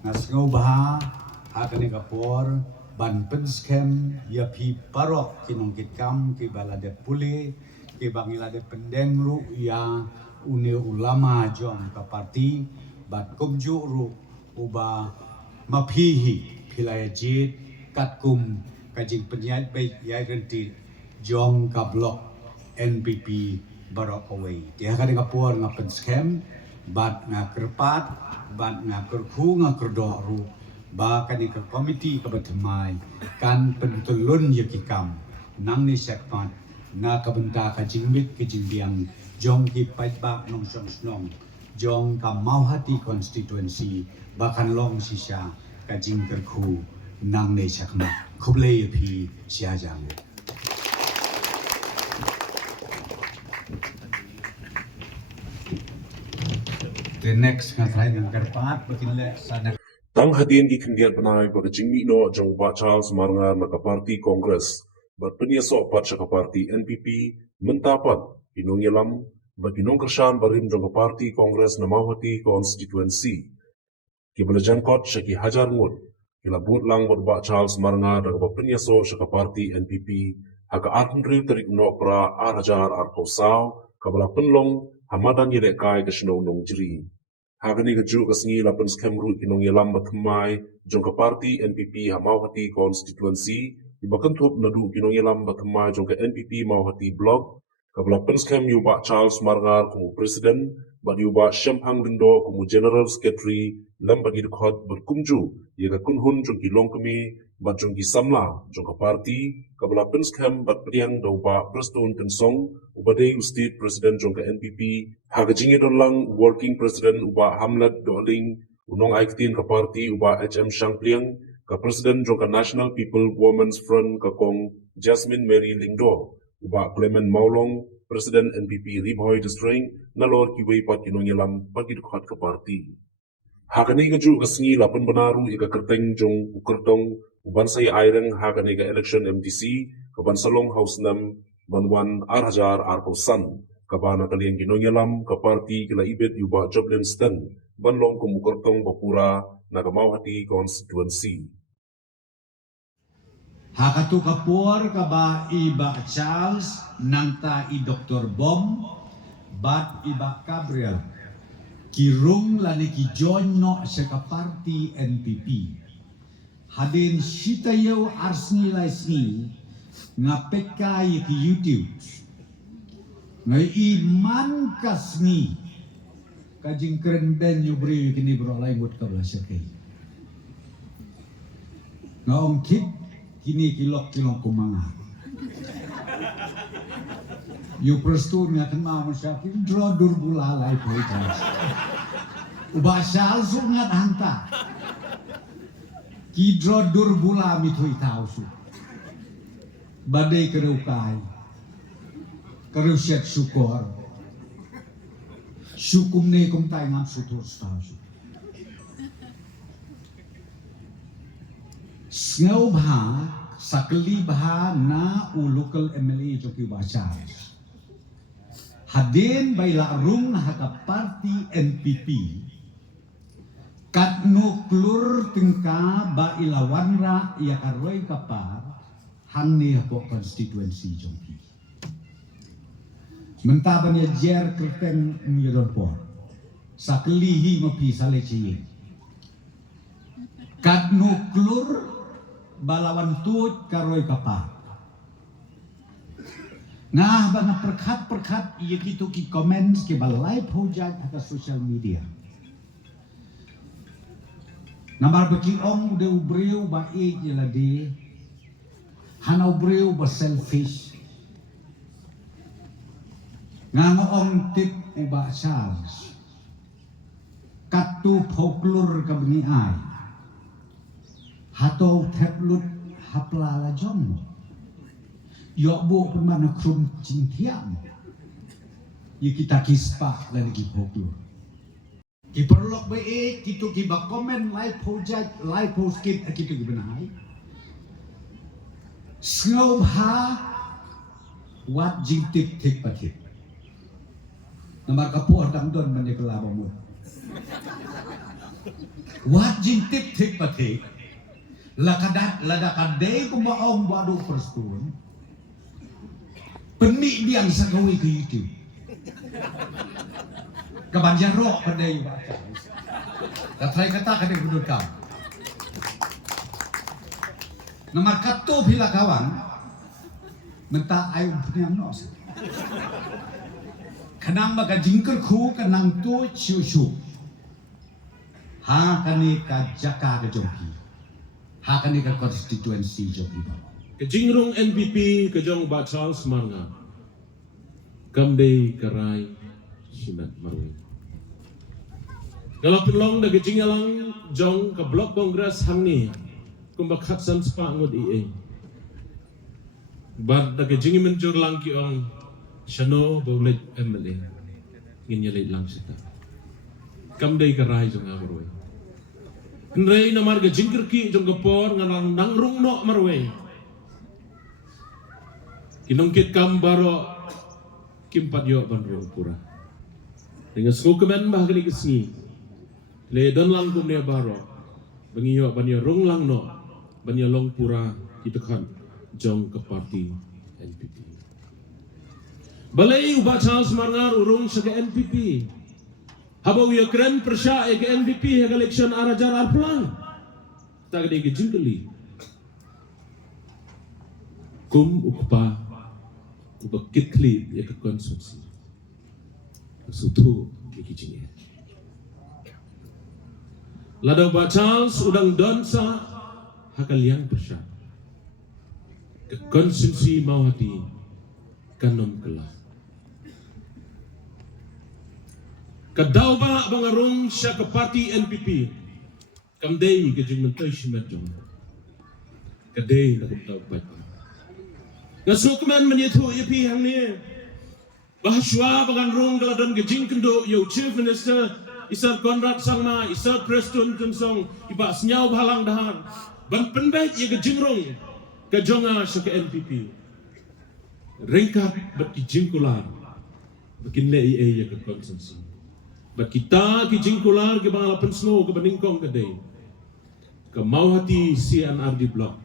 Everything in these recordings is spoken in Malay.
Ngasngobha hakani kapor ban penskem ya pi parok kinong kitkam ki balade pule ki bangilade pendengru ya uni ulama jong ka parti bat kumju ru uba mapihi pilaya jit katkum kajing penyat baik ya renti jong ka blok NPP barok away dia hakani kapor ngapen skem bat nga kerpat bat nga kerku nga kerdoru ba kani ka komiti ka batemai kan pentulun yakikam nang ni sekpat na kabenta ka jingmit ke jingbiang jong ki paitba nong song jong ka mauhati constituency bakan long sisa ka jing kerku nang ni sekmat kuble yapi siajang. The next ngatai ng karpat bakile sana Tang hadin di kendian penai pada jingmi no jong ba Charles Marngar maka parti Kongres berpenia so pat syaka parti NPP mentapat inong yelam bagi nong kersan barim jong parti Kongres namawati konstituensi kibalajan kot syaki hajar ngut kila but lang ba Charles Marngar dan berpenia so syaka parti NPP haka arhun riu terik no pra hajar arkausau kabala penlong hamadan yedek kai kesno nong jeri Hagani keju kesengi lapan skemru inong yelam batmai jongka parti NPP hamawati konstituensi ibakentup nadu inong yelam batmai jongka NPP mawati blog kablapan skem yuba Charles Marngar kumu presiden bad yuba Syamhang Lindo kumu general secretary lam bagi dekhot berkumju yaga kunhun jongki longkemi bad jongki samla jongka parti kablapan skem bad priang dauba prestun tensong ubadai usti presiden jongka NPP Hagajingi dolang working president uba Hamlet Doling unong aiktin ka parti uba HM Shangpliang ka president jongka National People Women's Front ka kong Jasmine Mary Lingdo uba Clement Maulong president NPP Ribhoy District nalor kiway pat kinong yelam pagidukhat ka parti. Hakani gaju kasngi lapan benaru ika kerteng jong ukertong uban say aireng hakani ka election MTC ka bansalong house nam banwan arhajar arkosan kabana kalian ginonyalam ka parti kila ibet yuba Joblinston banlong kumukertong bapura nagamawhati konstituensi. Hakatu kapur kaba iba Charles nangta i Dr. Bom bat iba Gabriel kirung lani ki join no sa parti NPP hadin sitayaw arsni laisni nga pekai ki YouTube ngay iman kasmi kajing keren ben yung beri kini berolai buat kabla syakay nga ongkit kini kilok kumanga yung perstun nga kena masyakin draw durbula lai politas uba syal sungat hanta ki draw durbula mitoy tao su badai kerukay karusyat syukur syukum ne kum tay ngam sutur stasu sngaw bha sakli bha na local MLA joki baca hadin baila rung haka parti NPP kat nuklur tingka ba ilawanra ya karoy kapar hangni hako konstituensi jongki mentaban ya jer kerteng miron por saklihi mapi sale ciye kat nuklur balawan tut karoy kapa nah bang perkat iya gitu ki comments ki balai hujat ke social media namar beki ong de ubreu ba e jelade hana ubreu ba selfish ngangong tip uba Charles katu folklor kabni ay hato teplut haplala jom yok bo pemana krum cintiam ye kita kispa lagi folklor ki perlok baik kitu ki ba komen live project live post kit kitu ki benai slow ha wat jing tik patik namar kapur dang don mandi kelabamut Wat jintik tik patik. Ladakadai kumaong wadu perstun. Penik biang sakawi ke itu. Kebanjarok pada yang baca. Katrai kata kada kudut kam. Nomor katu bila kawan. Mentah ayu punya nos. Kenang baga jingker ku kenang tu ciu. Ha kani ka jaka ke jompi. Ha kani ka konstituensi jompi. Kejingrung NPP kejong Ba Charles Marnga. Kamdei karai simat marwin. Kalau penlong da kejingalang jong ke blok kongres hangni kumbak hatsan spa ngut IE. Bar da kejingi menjur lang ki ong Shano baulet MLA nginyalit lang sita. Kamdei karai jong marwin. Nrei na marga jingker ki jong kapor nganang nangrung no marwin. Kinongkit kambaro kimpat yo banro pura. Dengan skokemen bah kali kesni. Le don lang kum ne baro. Bangiyo banyo rung lang no. Banyo long pura kita kan jong ke parti NPP. Balai Ba Charles Marnga urung sa ke NPP. Habaw ya keren persya ke NPP ke election arajar arplang. Tak ada ke jingkeli. Kum ukpa ubakit klip ya ke konsumsi. Sutu mikijingnya. Ladaw Ba Charles udang donsa hakaliang persya. Ke konsumsi mau hati kanom kelah. Kadaw ba bangarong siya ke parti NPP. Kamdei ke jing mentay siya jong. Kadei na kumtaw pa. Ngasukman menyetu ipi hang ni. Bahaswa bangarong galadon ke jing kendo yo chief minister Isar Konrad Sangma, Isar Preston Tensong, iba senyaw bahalang dahan. Ban penbait ye ke jingrong ke jonga siya ke NPP. Ringkat bat ki jingkular. Bakin le ye ke konsumsi. Bat kita ki jingkular ke bangalapan snow ke beningkong ke day. Ke mau hati CNR di blok.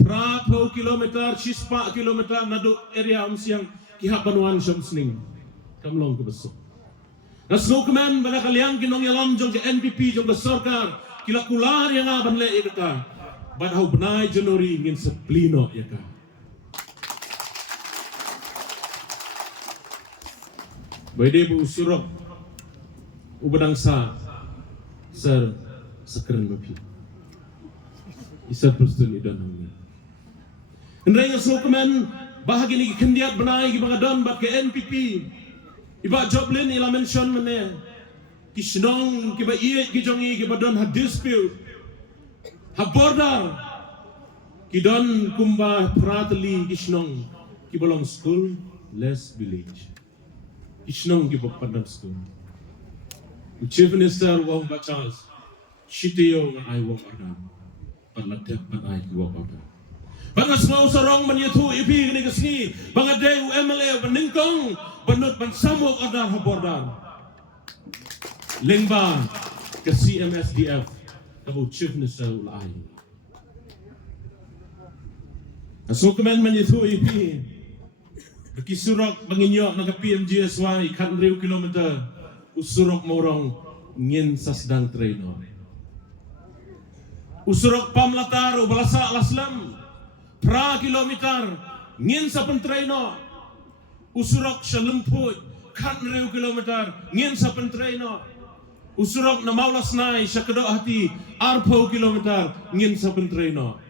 Prapo kilometer, sispa kilometer nadu area siang kihak banuan syamsning. Kamlong ke besok. Nasno kemen pada kalian kinong yalam jong NPP jong ke sarkar. Kila kular yang aban le ika. Badau benai Januari ingin seplino ya ka. Baide bu surok ubadang sa ser sekeren mapi. Isar perstun idan hangnya. Kendrai ngasno kemen bahagi ni kendiat benai ki bangadon bat ke NPP. Iba joblin ila mention mene. Kisnong kiba iet ki jongi kiba don ha dispute. Ha border. Kidon kumba pratli kisnong kibolong school less village. Kisnong kiba pandang school. Chief Minister Wong Ba Charles. Shitiyo nga ay wong arang. Panlatep pan ay wong arang. Banga semua sorong menyetu ipi kini kesini. Banga dew MLA beningkong. Benut pensamuk adar habordar. Lengba ke CMSDF. Kamu Chief Minister ulai. Asukemen menyetu ipi. Berkisurok menginyok naga PMGSY kan riu kilometer. Usurok morong ngin sasdang trainer. Usurok pamlatar ubalasa laslam. Pra kilometer ngin sa pentrainer. Usurok sa lemput kan riu kilometer ngin sa pentrainer. Usurok na maulas nai sa kedok hati arpo kilometer ngin sa pentrainer.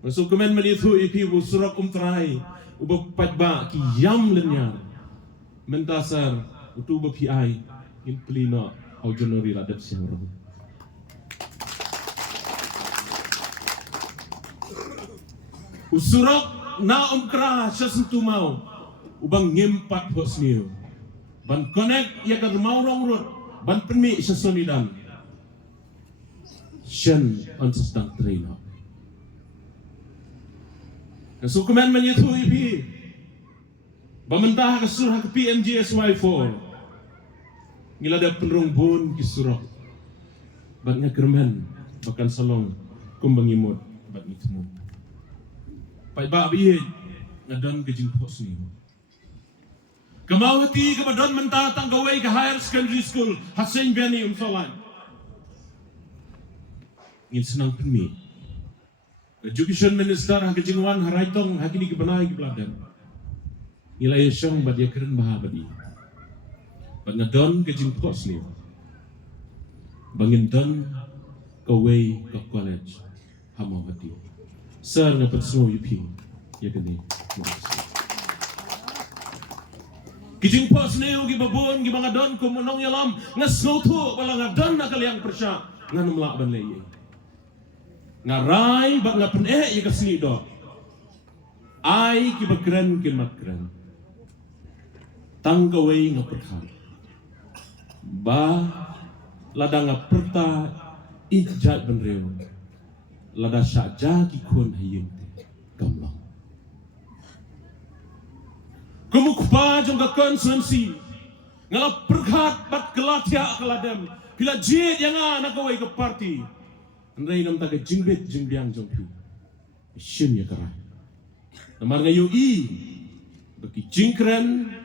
Masuk kemen menitu ipi usurok umtrai ubah pajba ki yam lenyar. Mentasar utu BPI in plino au Januari ladap siang roh. Usurok na umkra sa sentu mau ubang ngimpat hos niyo. Ban connect ya ka mau rong rot ban penmi sa sonidan. Shen on sedang trainer. Kasukuman menyetu ipi. Bamentah kesurah ke PMGSY4. Ngila ada penrong bun kisurok. bat nga kermen bakan salong kumbangimot bat ngitmo. Pai ba bihe ngadon ke jingpos ni. Kamawati kabadon mentatang gawai ke higher secondary school Hasain Bani Umsolan. Ngin senang pemi. Education Minister hakajingwan haraitong hakini kebanai kebeladan. Nilai syong bat dia keren bahabadi. Bat ngadon ke jingpos ni. Bangin don kawai ke college Hamawati. Sir ngapat semua yupi. Ya kini. Kijing pos neo gibabon gibangadon kumunong yalam ngasnoto wala ngadon nakaliang persya nganumla ban leye. Ngarai bak ngapen ya kasni do. Ai kibagren kimakren. Tanggaway ngaperha. Ba lada ngaperta ijat benreo. Lada syaja kikun hayeng kamlang. Kumukpa jong ka konsensi ngala perkhat bat kelatya keladem bila jid yang anak kawai ke parti andai nam taga jingbet jingbiang jongpi shin ya kara namar ngayo i baki jingkren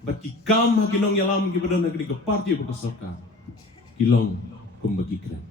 baki kam hakinong yalam ki badan negeri ke parti bekesoka kilong kumbagi kren